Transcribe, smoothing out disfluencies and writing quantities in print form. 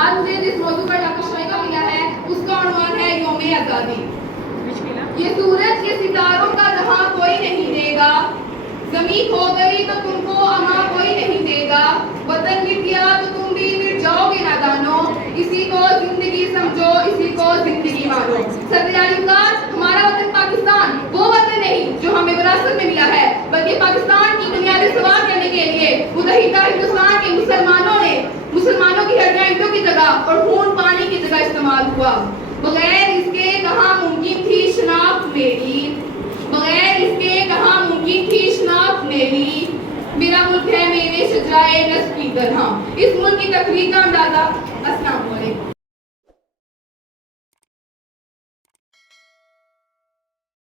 آج مجھے جس موضوع پر ڈاکٹر شائقہ ملا ہے اس کا عنوان ہے یوم آزادی. یہ سورج یہ ستاروں کا جہاں کوئی نہیں دے گا, زمین کھو گئی تو تم کو اما کوئی نہیں دے گا, وطن مٹ گیا تو تم بھی مٹ جاؤ گے نادانو, اسی کو زندگی سمجھو اسی کو زندگی مانو. ہمارا وطن پاکستان وہ وطن نہیں جو ہمیں وراثت میں ملا ہے, بلکہ پاکستان کی بنیادی سوار کرنے کے لیے متحدہ ہندوستان کے مسلمانوں کی ہڈیاں اینٹوں کی جگہ اور خون پانی کی جگہ استعمال ہوا. بغیر اس کے کہاں ممکن تھی شناخت میری, بغیر اس کے کہاں ممکن تھی شناخت میری, میرا ملک ہے میرے شجرائے نسب کی طرح. اس ملک کی تقریر کا اندازہ. السلام علیکم.